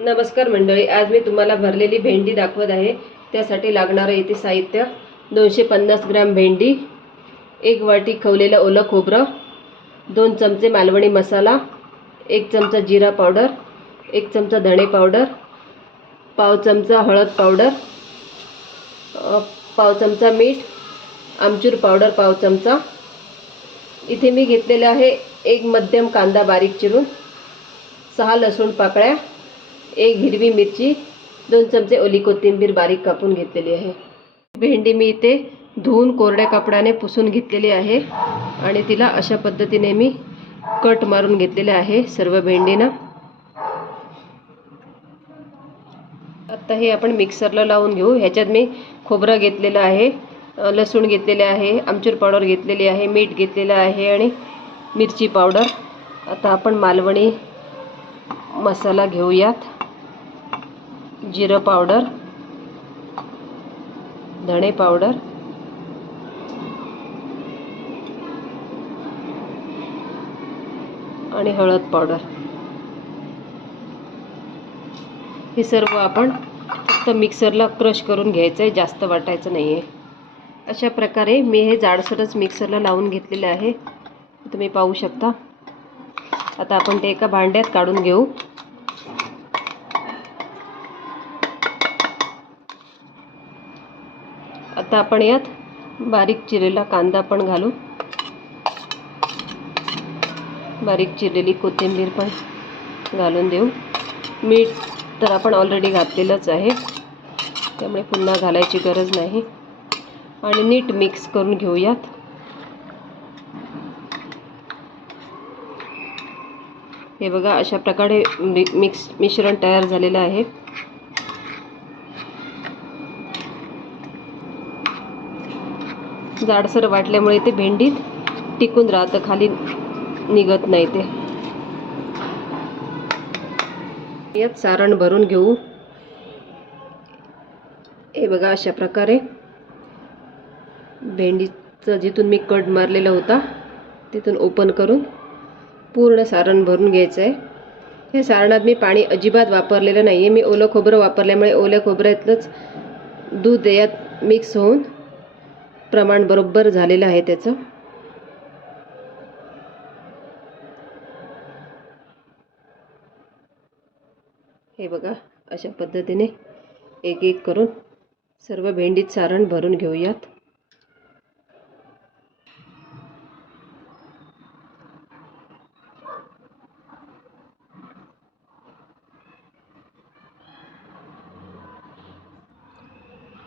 नमस्कार मंडळी, आज मी तुम्हाला भरलेली भेंडी दाखवत आहे। त्यासाठी लागणारे इथे साहित्य 250 ग्रॅम भेंडी, 1 वाटी खवलेलं ओलं खोबरं, 2 चमचे मालवणी मसाला, 1 चमचा जिरा पावडर, 1 चमचा धणे पावडर, पाव चमचा हळद पावडर, पाव चमचा मीठ, आमचूर पावडर पाव चमचा। इथे मी घेतलेले आहे 1 मध्यम कांदा बारीक चिरून, 6 लसूण पाकळ्या, 1 हिरवी मिरची, 2 चमचे ओली कोथिंबीर बारीक कापून घेतलेली आहे। भेंडी मी इथे धुवून कोरड्या कपड्याने पुसून घेतलेली आहे आणि तिला अशा पद्धतीने मी कट मारून घेतलेले आहे सर्व भेंडीना। आता हे आपण मिक्सरला लावून घेऊ। ह्याच्यात मी खोबरं घेतलेलं आहे, लसूण घेतलेले आहे, आमचूर पावडर घेतलेली आहे, मीठ घेतलेलं आहे आणि मिरची पावडर। आता आपण मालवणी मसाला घेऊयात। जिरा पावडर, धणे पावडर, आणि हळद पावडर। हे सर्व आपण फक्त मिक्सरला क्रश करून घ्यायचं आहे, जास्त वाटायचं नाही आहे। अशा प्रकारे मी हे जाडसरच मिक्सरला लावून घेतलेले आहे, तुम्ही पाहू शकता। आता आपण ते एका भांड्यात काढून घेऊ। आता आपण यात बारीक चिरलेला कांदा पण घालू, बारीक चिरलेली कोथिंबीर पण घालून देऊ। मीठ तर आपण ऑलरेडी घातलेलंच आहे, त्यामुळे पुन्हा घालायची गरज नाही आणि नीट मिक्स करून घेऊयात। हे बघा, अशा प्रकारे मिश्रण तयार झालेलं आहे। जाडसर वाटल्यामुळे ते भेंडीत टिकून राहतं, खाली निघत नाही ते। यात सारण भरून घेऊ। हे बघा, अशा प्रकारे भेंडीचं जिथून मी कट मारलेला होता तिथून ओपन करून पूर्ण सारण भरून घ्यायचं आहे। हे सारणात मी पाणी अजिबात वापरलेलं नाही आहे। मी ओलं खोबरं वापरल्यामुळे ओल्या खोबऱ्यातलंच दूध यात मिक्स होऊन प्रमाण बरोबर झालेलं आहे त्याचं। हे बघा, अशा पद्धतीने एक एक करून सर्व भेंडीत सारण भरून घेऊयात।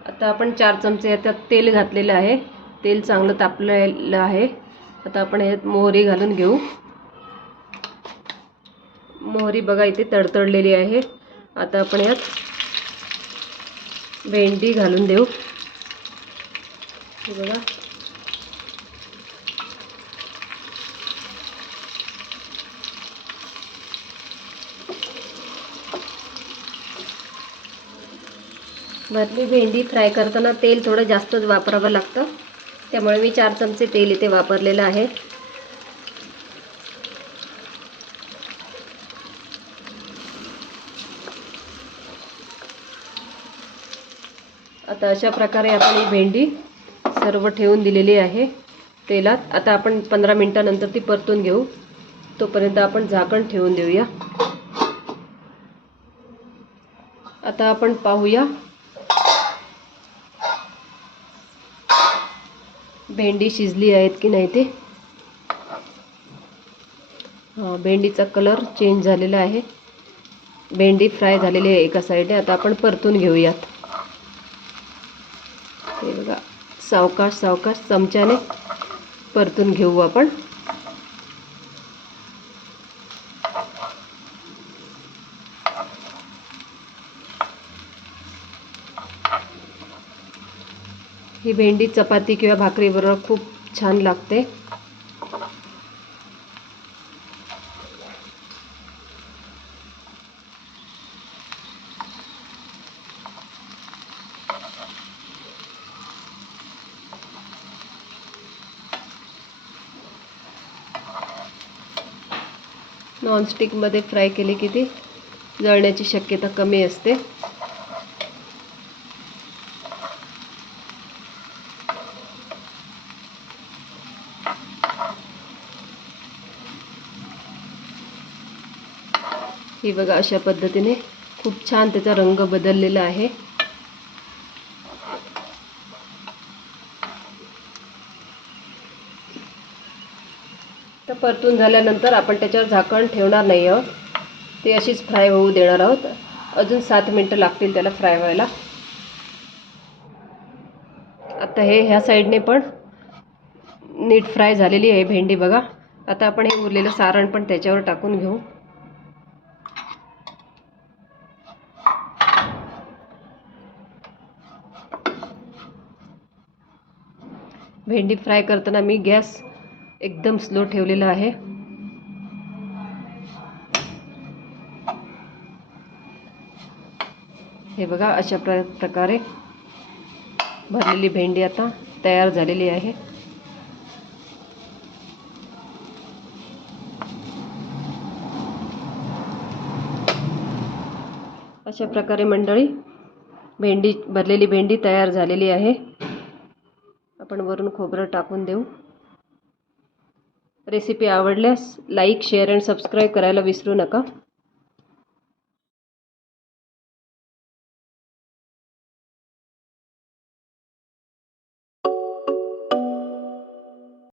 आता आपण 4 चमचे याच्यात तेल घातलेलं आहे, तेल चांगलं तापलेलं आहे। आता आपण यात मोहरी घालून घेऊ। मोहरी बघा इथे तडतडलेली आहे। आता आपण यात भेंडी घालून देऊ। हे बघा, भरली भेंडी फ्राय करताना तेल थोडं जास्तच वापरावं लागतं, त्यामुळे मी 4 चमचे तेल इथे वापरलेलं आहे। आता अशा प्रकारे आपण ही भेंडी सर्व ठेवून दिलेली आहे तेलात। आता आपण 15 मिनिटांनंतर ती परतून घेऊ, तोपर्यंत आपण झाकण ठेवून देऊया। आता आपण पाहूया भेंडी शिजली आहेत की नाही ते। भेंडीचा कलर चेंज झालेला आहे, भेंडी फ्राय झालेली आहे एका साईडने। आता आपण परतून घेऊयात। हे बघा, सावकाश सावकाश चमच्याने परतून घेऊ आपण। ही भेंडी चपाती किंवा भाकरीबरोबर खूप छान लागते। नॉनस्टिकमध्ये फ्राय केली की ती जळण्याची शक्यता कमी असते. हे बघा, अशा पद्धतीने खूप छान त्याचा रंग बदललेला आहे. तर परतून झाल्यानंतर आपण त्याच्यावर झाकण ठेवणार नाही आहोत, ते अशीच फ्राय होऊ देणार आहोत. अजून 7 मिनटं लागतील त्याला फ्राय व्हायला. आता ह्या साईडने पण नीट फ्राय झालेली आहे भेंडी बघा. आता आपण हे उरलेलं सारण पण त्याच्यावर टाकून घेऊ. भेंडी फ्राय करताना मी गॅस एकदम स्लो ठेवलेला आहे. हे बघा, अशा प्रकारे भरलेली भेंडी आता तयार झालेली आहे. अशा प्रकारे मंडळी भरलेली भेंडी तयार झालेली आहे. आपण वरून खोबरं टाकून देऊ. रेसिपी आवडल्यास लाईक, शेअर आणि सबस्क्राईब करायला विसरू नका.